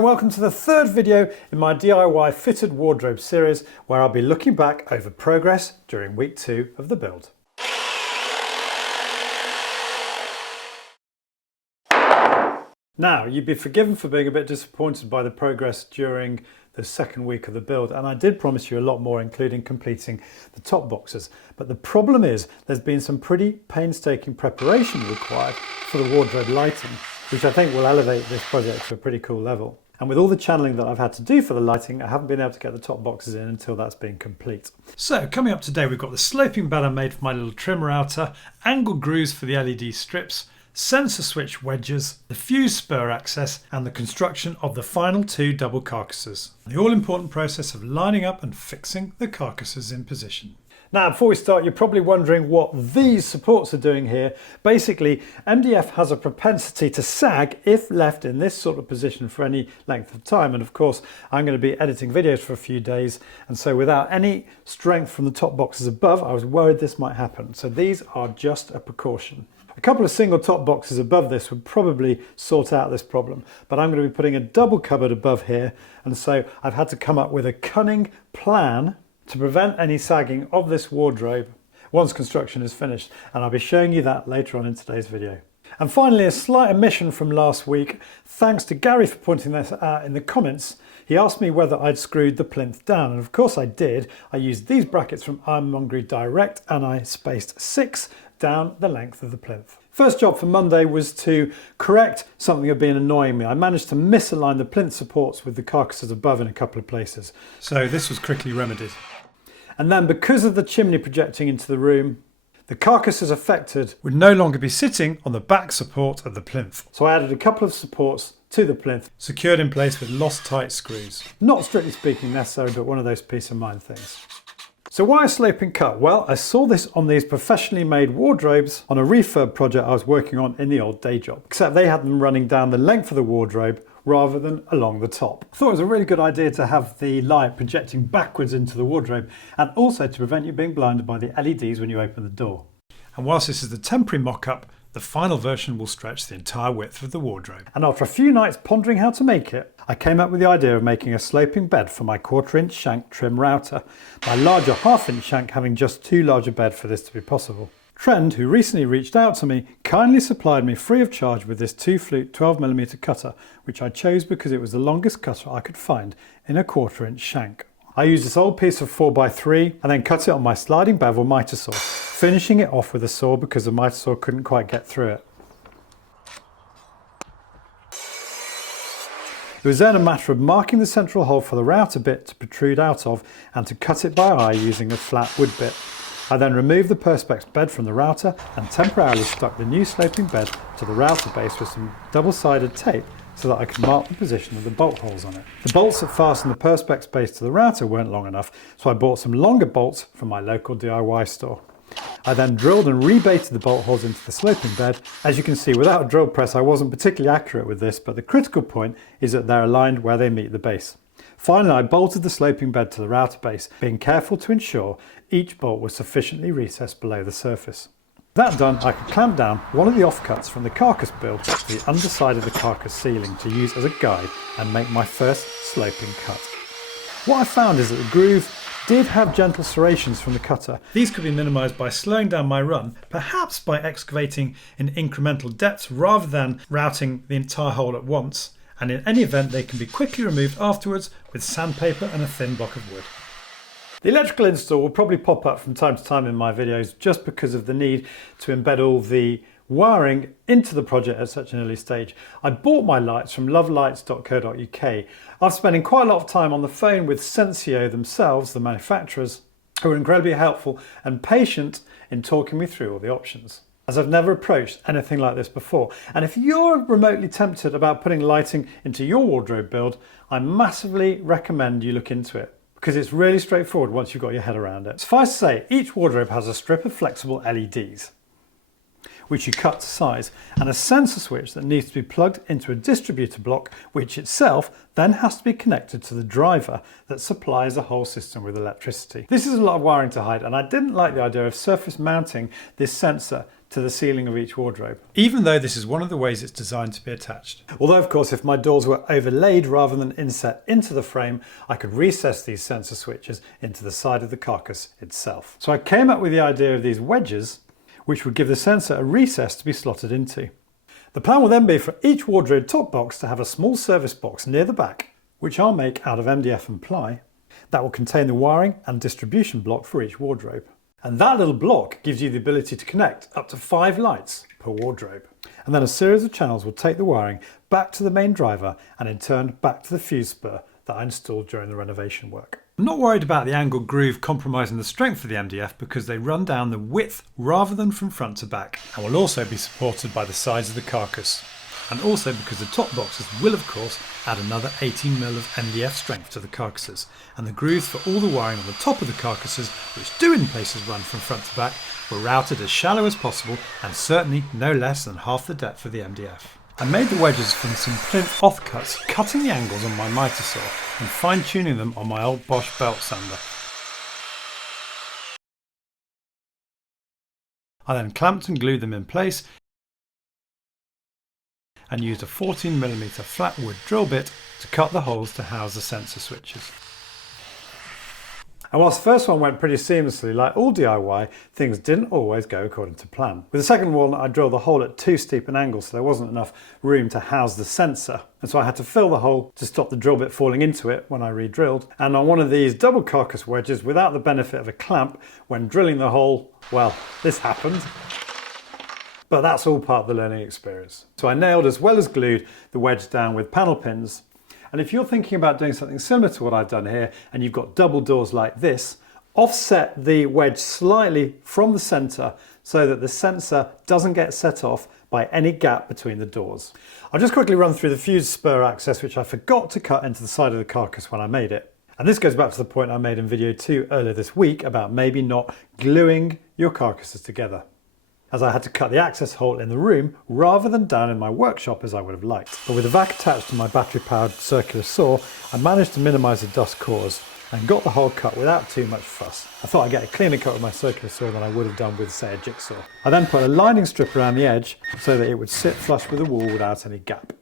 and welcome to the third video in my DIY fitted wardrobe series, where I'll be looking back over progress during week 2 of the build. Now, you'd be forgiven for being a bit disappointed by the progress during the second week of the build, and I did promise you a lot more, including completing the top boxes. But the problem is there's been some pretty painstaking preparation required for the wardrobe lighting, which I think will elevate this project to a pretty cool level. And with all the channeling that I've had to do for the lighting, I haven't been able to get the top boxes in until that's been complete. So coming up today, we've got the sloping bed I made for my little trim router, angle grooves for the LED strips, sensor switch wedges, the fuse spur access, and the construction of the final 2 double carcasses. The all-important process of lining up and fixing the carcasses in position. Now, before we start, you're probably wondering what these supports are doing here. Basically, MDF has a propensity to sag if left in this sort of position for any length of time. And of course, I'm going to be editing videos for a few days. And so without any strength from the top boxes above, I was worried this might happen. So these are just a precaution. A couple of single top boxes above this would probably sort out this problem, but I'm going to be putting a double cupboard above here. And so I've had to come up with a cunning plan to prevent any sagging of this wardrobe once construction is finished, and I'll be showing you that later on in today's video. And finally, a slight omission from last week. Thanks to Gary for pointing this out in the comments. He asked me whether I'd screwed the plinth down, and of course I did. I used these brackets from Ironmongery Direct, and I spaced 6 down the length of the plinth. First job for Monday was to correct something that had been annoying me. I managed to misalign the plinth supports with the carcasses above in a couple of places, so this was quickly remedied. And then, because of the chimney projecting into the room, the carcasses affected would no longer be sitting on the back support of the plinth. So I added a couple of supports to the plinth, secured in place with lost-tight screws. Not strictly speaking necessary, but one of those peace of mind things. So why a sloping cut? Well, I saw this on these professionally made wardrobes on a refurb project I was working on in the old day job, except they had them running down the length of the wardrobe rather than along the top. I thought it was a really good idea to have the light projecting backwards into the wardrobe, and also to prevent you being blinded by the LEDs when you open the door. And whilst this is the temporary mock-up, the final version will stretch the entire width of the wardrobe. And after a few nights pondering how to make it, I came up with the idea of making a sloping bed for my 1/4" shank trim router, my larger 1/2" shank having just too large a bed for this to be possible. Trend, who recently reached out to me, kindly supplied me free of charge with this 2-flute 12mm cutter, which I chose because it was the longest cutter I could find in a 1/4" shank. I used this old piece of 4x3 and then cut it on my sliding bevel mitre saw, finishing it off with a saw because the mitre saw couldn't quite get through it. It was then a matter of marking the central hole for the router bit to protrude out of and to cut it by eye using a flat wood bit. I then removed the Perspex bed from the router and temporarily stuck the new sloping bed to the router base with some double-sided tape so that I could mark the position of the bolt holes on it. The bolts that fasten the Perspex base to the router weren't long enough, so I bought some longer bolts from my local DIY store. I then drilled and rebaited the bolt holes into the sloping bed. As you can see, without a drill press I wasn't particularly accurate with this, but the critical point is that they're aligned where they meet the base. Finally, I bolted the sloping bed to the router base, being careful to ensure each bolt was sufficiently recessed below the surface. That done, I could clamp down one of the offcuts from the carcass build to the underside of the carcass ceiling to use as a guide and make my first sloping cut. What I found is that the groove did have gentle serrations from the cutter. These could be minimised by slowing down my run, perhaps by excavating in incremental depths rather than routing the entire hole at once, and in any event they can be quickly removed afterwards with sandpaper and a thin block of wood. The electrical install will probably pop up from time to time in my videos just because of the need to embed all the wiring into the project at such an early stage. I bought my lights from lovelights.co.uk. I'm spending quite a lot of time on the phone with Sensio themselves, the manufacturers, who are incredibly helpful and patient in talking me through all the options, as I've never approached anything like this before. And if you're remotely tempted about putting lighting into your wardrobe build, I massively recommend you look into it, because it's really straightforward once you've got your head around it. Suffice to say, each wardrobe has a strip of flexible LEDs. which you cut to size, and a sensor switch that needs to be plugged into a distributor block, which itself then has to be connected to the driver that supplies the whole system with electricity. This is a lot of wiring to hide, and I didn't like the idea of surface mounting this sensor to the ceiling of each wardrobe, even though this is one of the ways it's designed to be attached. Although of course if my doors were overlaid rather than inset into the frame, I could recess these sensor switches into the side of the carcass itself. So I came up with the idea of these wedges, which would give the sensor a recess to be slotted into. The plan will then be for each wardrobe top box to have a small service box near the back, which I'll make out of MDF and ply, that will contain the wiring and distribution block for each wardrobe. And that little block gives you the ability to connect up to 5 lights per wardrobe. And then a series of channels will take the wiring back to the main driver and in turn back to the fuse spur that I installed during the renovation work. I'm not worried about the angled groove compromising the strength of the MDF because they run down the width rather than from front to back, and will also be supported by the sides of the carcass. And also because the top boxes will of course add another 18mm of MDF strength to the carcasses, and the grooves for all the wiring on the top of the carcasses, which do in places run from front to back, were routed as shallow as possible and certainly no less than half the depth of the MDF. I made the wedges from some plinth offcuts, cutting the angles on my mitre saw and fine tuning them on my old Bosch belt sander. I then clamped and glued them in place and used a 14mm flat wood drill bit to cut the holes to house the sensor switches. And whilst the first one went pretty seamlessly, like all DIY, things didn't always go according to plan. With the second one, I drilled the hole at too steep an angle, so there wasn't enough room to house the sensor. And so I had to fill the hole to stop the drill bit falling into it when I re-drilled. And on one of these double carcass wedges, without the benefit of a clamp, when drilling the hole, well, this happened. But that's all part of the learning experience. So I nailed as well as glued the wedge down with panel pins. And if you're thinking about doing something similar to what I've done here, and you've got double doors like this, offset the wedge slightly from the center so that the sensor doesn't get set off by any gap between the doors. I'll just quickly run through the fuse spur access, which I forgot to cut into the side of the carcass when I made it. And this goes back to the point I made in video 2 earlier this week about maybe not gluing your carcasses together, as I had to cut the access hole in the room rather than down in my workshop as I would have liked. But with the vac attached to my battery powered circular saw, I managed to minimise the dust caused and got the hole cut without too much fuss. I thought I'd get a cleaner cut with my circular saw than I would have done with, say, a jigsaw. I then put a lining strip around the edge so that it would sit flush with the wall without any gap,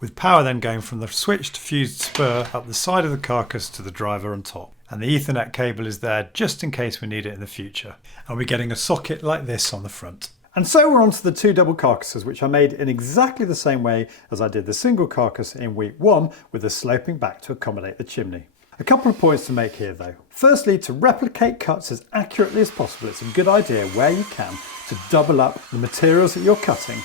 with power then going from the switched fused spur up the side of the carcass to the driver on top. And the Ethernet cable is there just in case we need it in the future. And we're getting a socket like this on the front. And so we're on to the 2 double carcasses, which I made in exactly the same way as I did the single carcass in week 1, with the sloping back to accommodate the chimney. A couple of points to make here though. Firstly, to replicate cuts as accurately as possible, it's a good idea where you can to double up the materials that you're cutting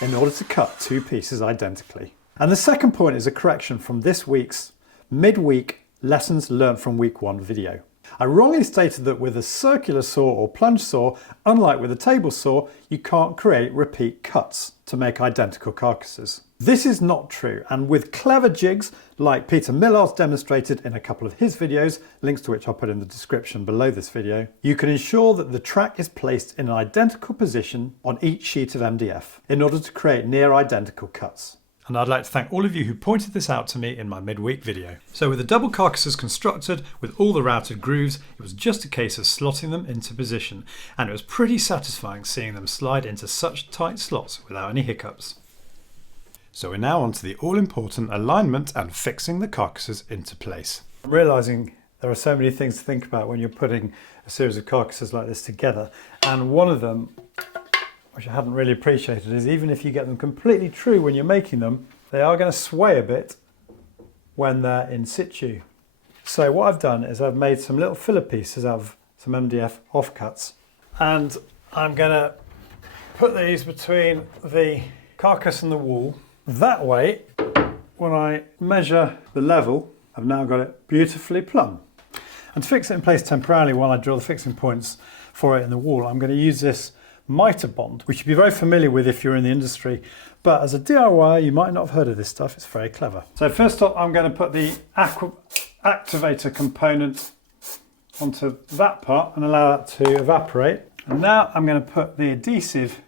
in order to cut 2 pieces identically. And the second point is a correction from this week's midweek lessons learned from week 1 video. I wrongly stated that with a circular saw or plunge saw, unlike with a table saw, you can't create repeat cuts to make identical carcasses. This is not true, and with clever jigs like Peter Millar's demonstrated in a couple of his videos, links to which I'll put in the description below this video, you can ensure that the track is placed in an identical position on each sheet of MDF in order to create near identical cuts. And I'd like to thank all of you who pointed this out to me in my midweek video. So with the double carcasses constructed with all the routed grooves, it was just a case of slotting them into position, and it was pretty satisfying seeing them slide into such tight slots without any hiccups. So we're now on to the all-important alignment and fixing the carcasses into place. I'm realising there are so many things to think about when you're putting a series of carcasses like this together, and one of them, which I hadn't really appreciated, is even if you get them completely true when you're making them, they are going to sway a bit when they're in situ. So what I've done is I've made some little filler pieces out of some MDF offcuts, and I'm going to put these between the carcass and the wall. That way, when I measure the level, I've now got it beautifully plumb. And to fix it in place temporarily while I drill the fixing points for it in the wall, I'm going to use this mitre bond, which you'd be very familiar with if you're in the industry, but as a DIY you might not have heard of this stuff. It's very clever. So first up, I'm going to put the activator component onto that part and allow that to evaporate. And now I'm going to put the adhesive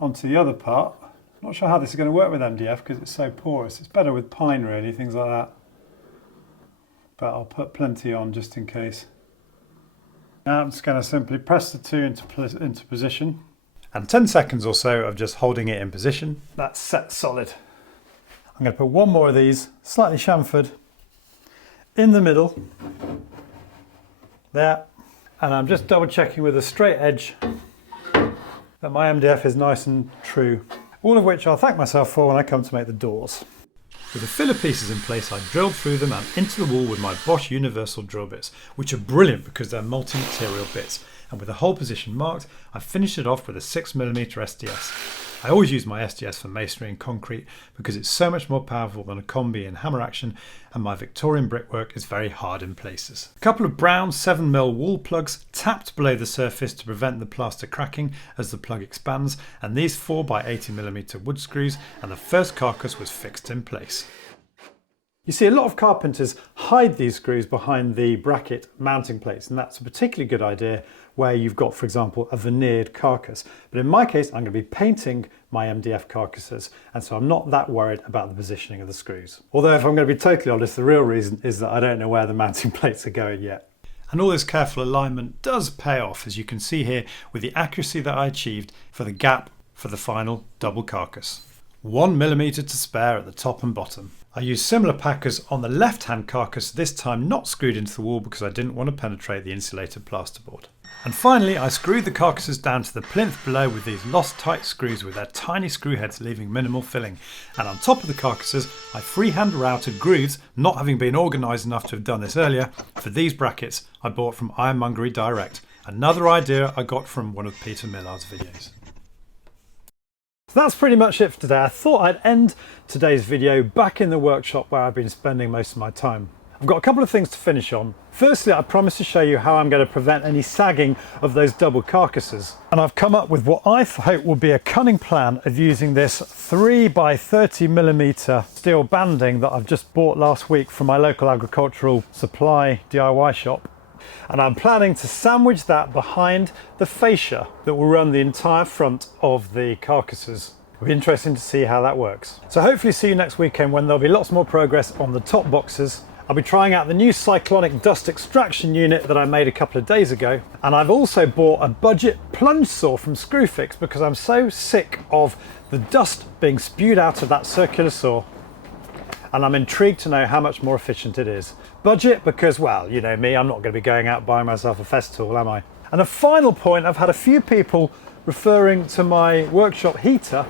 onto the other part. Not sure how this is going to work with MDF because it's so porous. It's better with pine really, things like that. But I'll put plenty on just in case. Now I'm just going to simply press the two into position. And 10 seconds or so of just holding it in position. That's set solid. I'm going to put one more of these, slightly chamfered, in the middle. There. And I'm just double checking with a straight edge that my MDF is nice and true. All of which I'll thank myself for when I come to make the doors. With the filler pieces in place, I drilled through them and into the wall with my Bosch universal drill bits, which are brilliant because they're multi-material bits. And with the hole position marked, I finished it off with a 6mm SDS. I always use my SDS for masonry and concrete because it's so much more powerful than a combi in hammer action, and my Victorian brickwork is very hard in places. A couple of brown 7mm wall plugs tapped below the surface to prevent the plaster cracking as the plug expands, and these 4x80mm wood screws, and the first carcass was fixed in place. You see, a lot of carpenters hide these screws behind the bracket mounting plates, and that's a particularly good idea where you've got, for example, a veneered carcass. But in my case, I'm going to be painting my MDF carcasses, and so I'm not that worried about the positioning of the screws. Although, if I'm going to be totally honest, the real reason is that I don't know where the mounting plates are going yet. And all this careful alignment does pay off, as you can see here, with the accuracy that I achieved for the gap for the final double carcass. 1mm to spare at the top and bottom. I used similar packers on the left-hand carcass, this time not screwed into the wall because I didn't want to penetrate the insulated plasterboard. And finally, I screwed the carcasses down to the plinth below with these lost tight screws with their tiny screw heads leaving minimal filling. And on top of the carcasses, I freehand routed grooves, not having been organised enough to have done this earlier, for these brackets I bought from Ironmongery Direct. Another idea I got from one of Peter Millard's videos. So that's pretty much it for today. I thought I'd end today's video back in the workshop where I've been spending most of my time. I've got a couple of things to finish on. Firstly, I promised to show you how I'm going to prevent any sagging of those double carcasses. And I've come up with what I hope will be a cunning plan of using this 3x30mm steel banding that I've just bought last week from my local agricultural supply DIY shop. And I'm planning to sandwich that behind the fascia that will run the entire front of the carcasses. It'll be interesting to see how that works. So hopefully see you next weekend when there'll be lots more progress on the top boxes. I'll be trying out the new cyclonic dust extraction unit that I made a couple of days ago. And I've also bought a budget plunge saw from Screwfix because I'm so sick of the dust being spewed out of that circular saw. And I'm intrigued to know how much more efficient it is. Budget because, well, you know me, I'm not going to be going out buying myself a Festool, am I? And a final point, I've had a few people referring to my workshop heater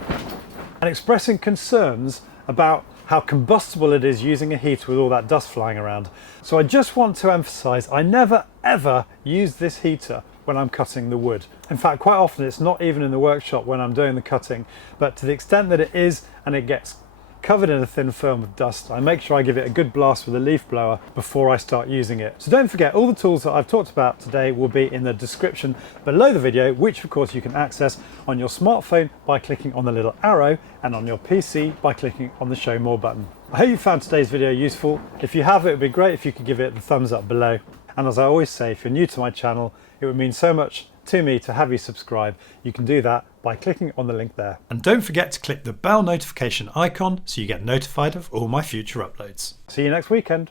and expressing concerns about how combustible it is using a heater with all that dust flying around. So I just want to emphasize, I never ever use this heater when I'm cutting the wood. In fact, quite often it's not even in the workshop when I'm doing the cutting, but to the extent that it is and it gets covered in a thin film of dust, I make sure I give it a good blast with a leaf blower before I start using it. So don't forget, all the tools that I've talked about today will be in the description below the video, which of course you can access on your smartphone by clicking on the little arrow and on your PC by clicking on the show more button. I hope you found today's video useful. If you have, it would be great if you could give it the thumbs up below. And as I always say, if you're new to my channel, it would mean so much to me to have you subscribe. You can do that by clicking on the link there. And don't forget to click the bell notification icon so you get notified of all my future uploads. See you next weekend.